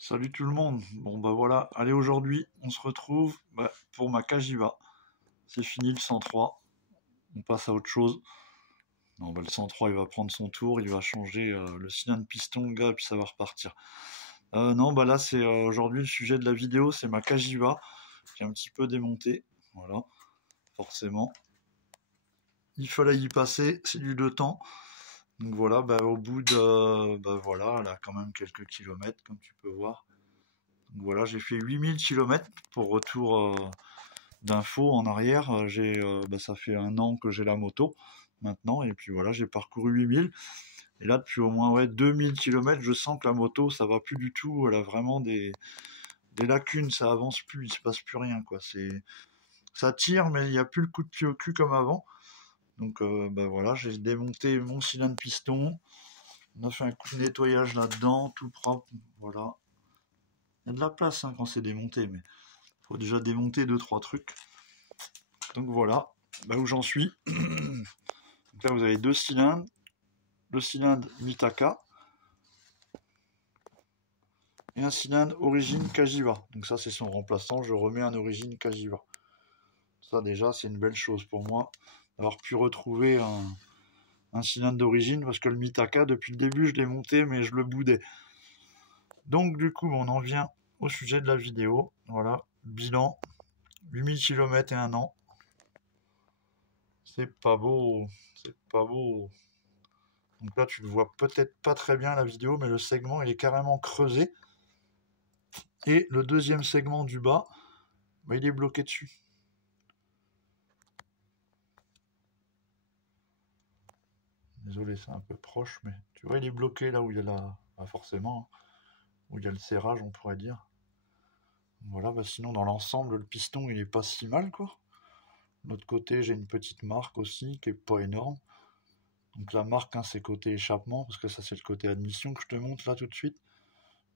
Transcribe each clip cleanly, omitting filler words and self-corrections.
Salut tout le monde. Bon bah voilà, allez aujourd'hui on se retrouve pour ma Kajiva. C'est fini le 103, on passe à autre chose. Non bah le 103 il va prendre son tour, il va changer le cylindre piston le gars et puis ça va repartir. Non bah là c'est aujourd'hui le sujet de la vidéo, c'est ma Kajiva qui est un petit peu démontée. Voilà, forcément. Il fallait y passer, c'est du 2 temps. Donc voilà, bah au bout de voilà, elle a quand même quelques kilomètres comme tu peux voir. Donc voilà, j'ai fait 8000 kilomètres pour retour d'infos en arrière. Ça fait 1 an que j'ai la moto maintenant, et puis voilà, j'ai parcouru 8000. Et là, depuis au moins 2000 kilomètres, je sens que la moto, ça va plus du tout. Elle a vraiment des lacunes, ça avance plus, il se passe plus rien, quoi. Ça tire, mais il n'y a plus le coup de pied au cul comme avant. Donc voilà, j'ai démonté mon cylindre piston. On a fait un coup de nettoyage là-dedans, tout propre. Voilà. Il y a de la place quand c'est démonté, mais faut déjà démonter 2-3 trucs. Donc voilà, où j'en suis. Donc là vous avez 2 cylindres, le cylindre Mitaka et un cylindre origine Kajiva. Donc ça c'est son remplaçant, je remets un origine Kajiva. Ça déjà c'est une belle chose pour moi d'avoir pu retrouver un cylindre d'origine, parce que le Mitaka depuis le début je l'ai monté mais je le boudais. Donc du coup on en vient au sujet de la vidéo. Voilà, bilan 8000 km et 1 an. C'est pas beau, c'est pas beau. Donc là, tu ne vois peut-être pas très bien la vidéo, mais le segment, il est carrément creusé. Et le deuxième segment du bas, il est bloqué dessus. Désolé, c'est un peu proche, mais tu vois, il est bloqué là où il y a forcément, où il y a le serrage, on pourrait dire. Voilà, sinon, dans l'ensemble, le piston, il est pas si mal, quoi. De l'autre côté, j'ai une petite marque aussi, qui est pas énorme. Donc la marque, c'est côté échappement, parce que ça, c'est le côté admission que je te montre là tout de suite.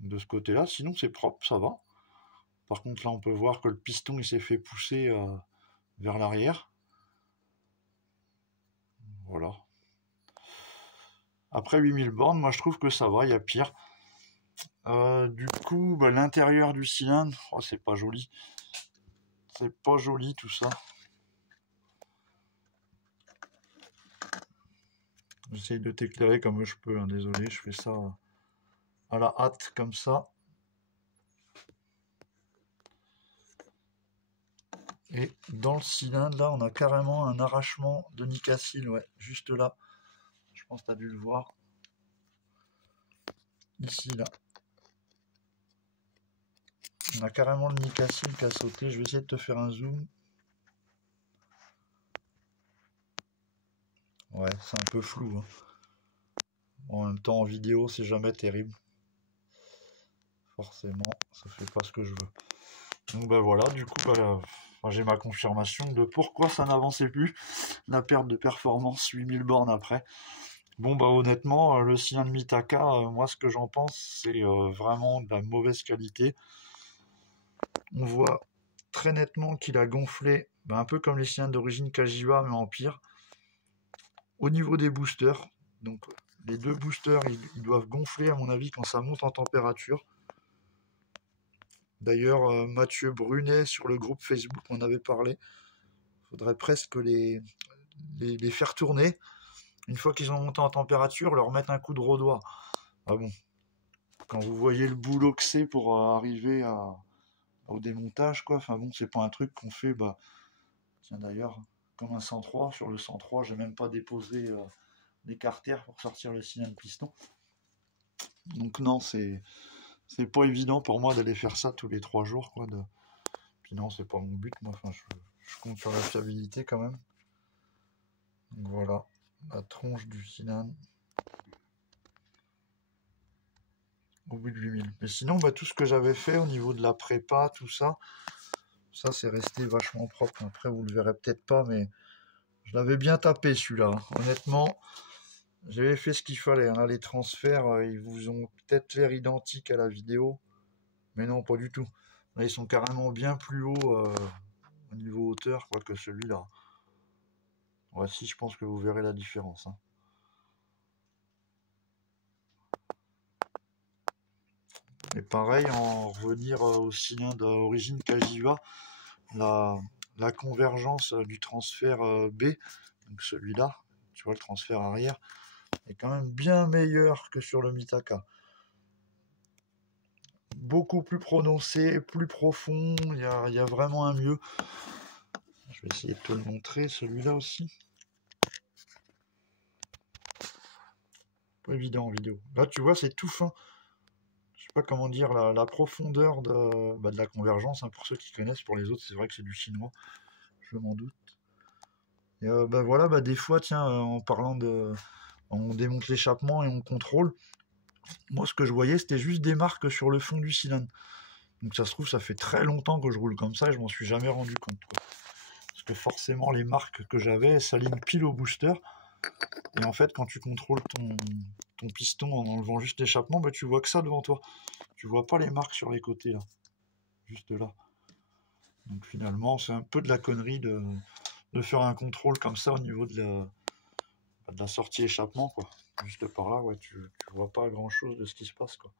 De ce côté-là, sinon, c'est propre, ça va. Par contre, là, on peut voir que le piston, il s'est fait pousser vers l'arrière. Voilà. Après 8000 bornes, moi je trouve que ça va, il y a pire. Du coup, l'intérieur du cylindre, c'est pas joli. C'est pas joli tout ça. J'essaye de t'éclairer comme je peux, désolé, je fais ça à la hâte comme ça. Et dans le cylindre, là, on a carrément un arrachement de nicacile, ouais, juste là. Je pense que tu as dû le voir. Ici, là. On a carrément le nicacile qui a sauté. Je vais essayer de te faire un zoom. Ouais, c'est un peu flou. En même temps, en vidéo, c'est jamais terrible. Forcément, ça fait pas ce que je veux. Donc voilà, du coup, j'ai ma confirmation de pourquoi ça n'avançait plus. La perte de performance 8000 bornes après. Bon, honnêtement, le cylindre Mitaka, moi, ce que j'en pense, c'est vraiment de la mauvaise qualité. On voit très nettement qu'il a gonflé, un peu comme les cylindres d'origine Kajiva, mais en pire. Au niveau des boosters, donc les 2 boosters, ils doivent gonfler, à mon avis, quand ça monte en température. D'ailleurs, Mathieu Brunet, sur le groupe Facebook, m'en avait parlé. Il faudrait presque les faire tourner. Une fois qu'ils ont monté en température, leur mettre un coup de rodoir. Ah bon. Quand vous voyez le boulot que c'est pour arriver au démontage, quoi. Enfin bon, c'est pas un truc qu'on fait, tiens d'ailleurs, comme un 103. Sur le 103, j'ai même pas déposé des carters pour sortir le cylindre piston. Donc non, c'est pas évident pour moi d'aller faire ça tous les 3 jours, quoi. Puis non, c'est pas mon but, moi. Enfin, je compte sur la fiabilité quand même. Donc voilà, la tronche du cylindre au bout de 8000. Mais sinon, tout ce que j'avais fait au niveau de la prépa, tout ça, c'est resté vachement propre. Après, vous le verrez peut-être pas, mais je l'avais bien tapé celui-là. Honnêtement, j'avais fait ce qu'il fallait. Là, les transferts, ils vous ont peut-être l'air identiques à la vidéo, mais non, pas du tout. Là, ils sont carrément bien plus hauts au niveau hauteur, quoi, que celui-là. Voici, je pense que vous verrez la différence. Et pareil, en revenir au cylindre origine Cagiva, la convergence du transfert B, donc celui-là, tu vois le transfert arrière, est quand même bien meilleur que sur le Mitaka. Beaucoup plus prononcé, plus profond, il y a vraiment un mieux. Je vais essayer de te le montrer, celui-là aussi. Pas évident en vidéo. Là, tu vois, c'est tout fin. Je sais pas comment dire, la profondeur de la convergence, hein, pour ceux qui connaissent, pour les autres, c'est vrai que c'est du chinois, je m'en doute. Et voilà, des fois, tiens, en parlant de... On démonte l'échappement et on contrôle. Moi, ce que je voyais, c'était juste des marques sur le fond du cylindre. Donc ça se trouve, ça fait très longtemps que je roule comme ça et je m'en suis jamais rendu compte, quoi. Parce que forcément, les marques que j'avais s'alignent pile au booster. Et en fait, quand tu contrôles ton piston en enlevant juste l'échappement, tu vois que ça devant toi. Tu vois pas les marques sur les côtés, là. Juste là. Donc finalement, c'est un peu de la connerie de faire un contrôle comme ça au niveau de la sortie échappement, quoi. Juste par là, ouais, tu vois pas grand chose de ce qui se passe, quoi.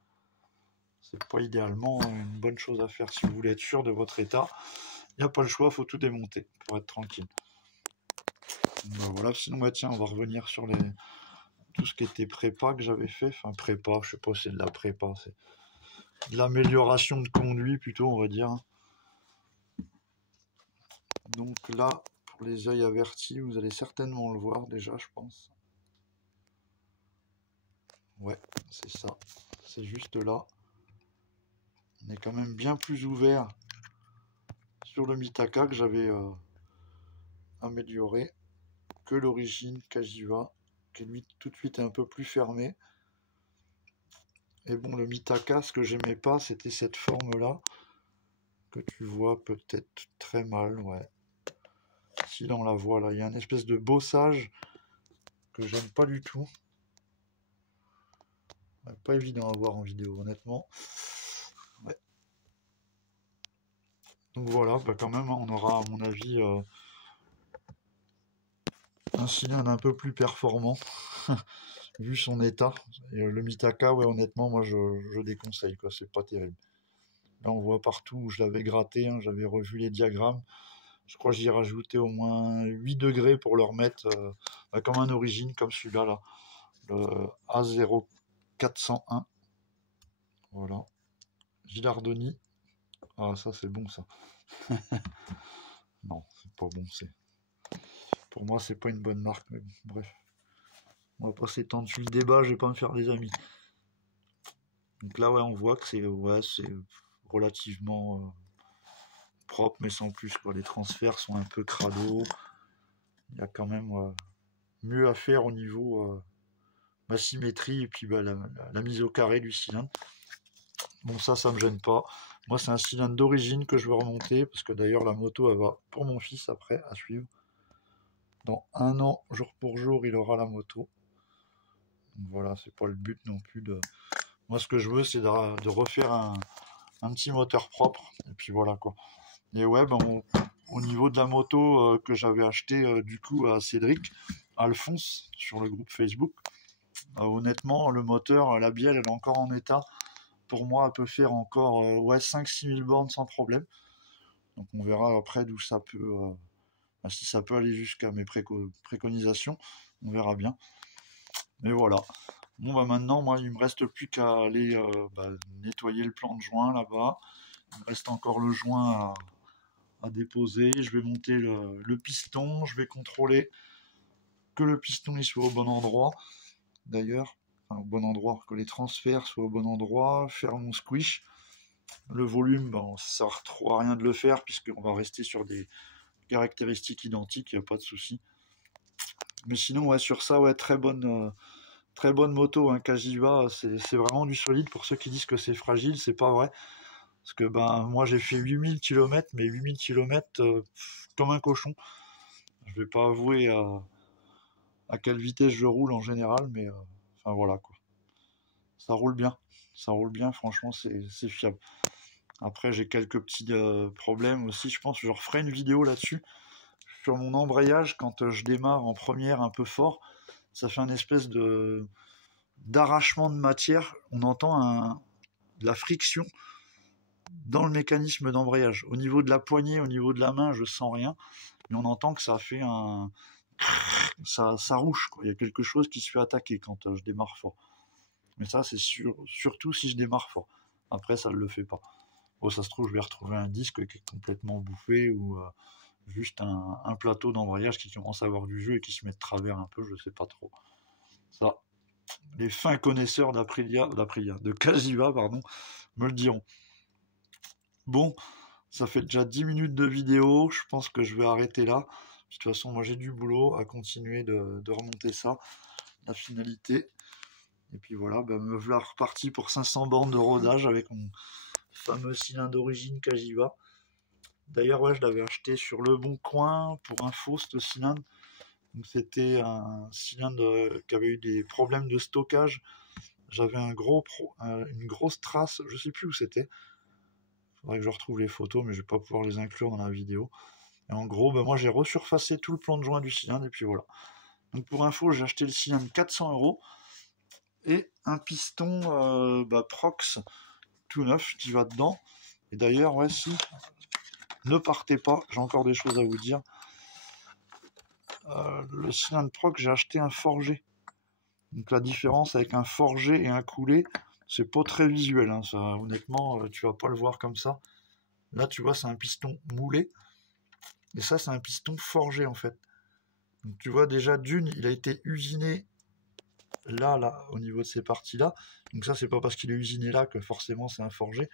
C'est pas idéalement une bonne chose à faire si vous voulez être sûr de votre état. Il n'y a pas le choix, il faut tout démonter pour être tranquille. Voilà, sinon, tiens, on va revenir sur tout ce qui était prépa que j'avais fait. Enfin, prépa, je sais pas si c'est de la prépa, c'est de l'amélioration de conduit plutôt, on va dire. Donc là, pour les yeux avertis, vous allez certainement le voir déjà, je pense. Ouais, c'est ça. C'est juste là. On est quand même bien plus ouvert sur le Mitaka que j'avais amélioré que l'origine Cagiva, qui lui tout de suite est un peu plus fermé. Et bon, le Mitaka, ce que j'aimais pas, c'était cette forme-là, que tu vois peut-être très mal, ouais. Si là on la voit, là, il y a une espèce de bossage que j'aime pas du tout. Ouais, pas évident à voir en vidéo, honnêtement. Ouais. Donc voilà, quand même, on aura, à mon avis, un cylindre un peu plus performant, vu son état. Et le Mitaka, ouais, honnêtement, moi je déconseille, quoi, c'est pas terrible. Là, on voit partout où je l'avais gratté, hein, j'avais revu les diagrammes. Je crois que j'y ai rajouté au moins 8 degrés pour le remettre comme un origine, comme celui-là, là, le A0401. Voilà. Gilardoni. Ah, ça, c'est bon, ça. Non, c'est pas bon. Pour moi, c'est pas une bonne marque, mais bon, bref. On va pas s'étendre sur le débat, je vais pas me faire des amis. Donc là, ouais, on voit que c'est relativement propre, mais sans plus, quoi. Les transferts sont un peu crado. Il y a quand même mieux à faire au niveau symétrie et puis la mise au carré du cylindre. Bon, ça me gêne pas. Moi, c'est un cylindre d'origine que je veux remonter, parce que d'ailleurs, la moto, elle va pour mon fils après, à suivre. Dans 1 an, jour pour jour, il aura la moto. Donc voilà, c'est pas le but non plus de... Moi, ce que je veux, c'est de refaire un petit moteur propre, et puis voilà, quoi. Et ouais, au niveau de la moto que j'avais acheté du coup à Cédric, Alphonse, sur le groupe Facebook, honnêtement, le moteur, la bielle, elle est encore en état. Pour moi, elle peut faire encore 5-6 000 bornes sans problème. Donc on verra après d'où ça peut, si ça peut aller jusqu'à mes préconisations, on verra bien. Mais voilà. Bon, maintenant, moi, il me reste plus qu'à aller nettoyer le plan de joint là-bas. Il me reste encore le joint à déposer. Je vais monter le piston. Je vais contrôler que le piston il soit au bon endroit. D'ailleurs, au bon endroit, que les transferts soient au bon endroit, faire mon squish. Le volume, ça ne sert trop à rien de le faire, puisqu'on va rester sur des caractéristiques identiques, il n'y a pas de souci. Mais sinon, ouais, sur ça, ouais, très bonne moto, hein, Cagiva, c'est vraiment du solide. Pour ceux qui disent que c'est fragile, c'est pas vrai. Parce que moi j'ai fait 8000 km, mais 8000 km comme un cochon. Je vais pas avouer à quelle vitesse je roule en général, mais enfin voilà, quoi. Ça roule bien, franchement c'est fiable. Après j'ai quelques petits problèmes aussi, je pense que je referai une vidéo là-dessus. Sur mon embrayage, quand je démarre en première un peu fort, ça fait un espèce d'arrachement de matière. On entend de la friction dans le mécanisme d'embrayage. Au niveau de la poignée, au niveau de la main, je sens rien, mais on entend que ça fait un... Ça rouge, quoi. Il y a quelque chose qui se fait attaquer quand je démarre fort. Mais ça, c'est surtout si je démarre fort. Après, ça ne le fait pas. Bon, ça se trouve, je vais retrouver un disque qui est complètement bouffé ou juste un plateau d'embrayage qui commence à avoir du jeu et qui se met de travers un peu, je sais pas trop. Ça, les fins connaisseurs de Cagiva, pardon, me le diront. Bon, ça fait déjà 10 minutes de vidéo, je pense que je vais arrêter là. De toute façon, moi j'ai du boulot à continuer de remonter ça, la finalité. Et puis voilà, me voilà reparti pour 500 bornes de rodage avec mon fameux cylindre d'origine Cagiva. D'ailleurs, ouais, je l'avais acheté sur Le Bon Coin pour info, ce cylindre. Donc c'était un cylindre qui avait eu des problèmes de stockage. J'avais une grosse trace, je sais plus où c'était. Faudrait que je retrouve les photos, mais je vais pas pouvoir les inclure dans la vidéo. Et en gros, moi j'ai resurfacé tout le plan de joint du cylindre et puis voilà. Donc pour info, j'ai acheté le cylindre 400 € et un piston Prox tout neuf qui va dedans. Et d'ailleurs, ouais, si, ne partez pas, j'ai encore des choses à vous dire. Le cylindre Prox, j'ai acheté un forgé. Donc la différence avec un forgé et un coulé, c'est pas très visuel, hein, ça, honnêtement, tu vas pas le voir comme ça. Là, tu vois, c'est un piston moulé. Et ça, c'est un piston forgé, en fait. Donc tu vois, déjà, d'une, il a été usiné là, au niveau de ces parties-là. Donc ça, c'est pas parce qu'il est usiné là que forcément c'est un forgé.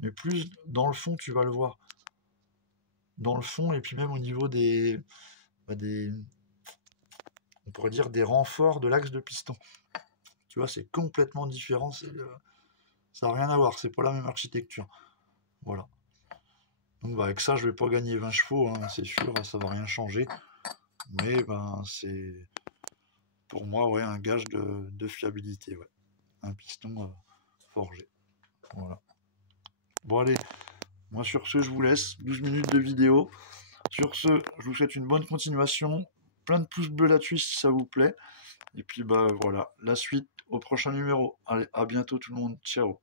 Mais plus dans le fond, tu vas le voir. Dans le fond, et puis même au niveau des on pourrait dire des renforts de l'axe de piston. Tu vois, c'est complètement différent. Ça n'a rien à voir, c'est pas la même architecture. Voilà. Donc avec ça, je vais pas gagner 20 chevaux, hein, c'est sûr, ça va rien changer. Mais c'est pour moi, ouais, un gage de fiabilité, ouais. Un piston forgé. Voilà. Bon allez, moi sur ce, je vous laisse. 12 minutes de vidéo. Sur ce, je vous souhaite une bonne continuation. Plein de pouces bleus là-dessus si ça vous plaît. Et puis voilà, la suite au prochain numéro. Allez, à bientôt tout le monde. Ciao.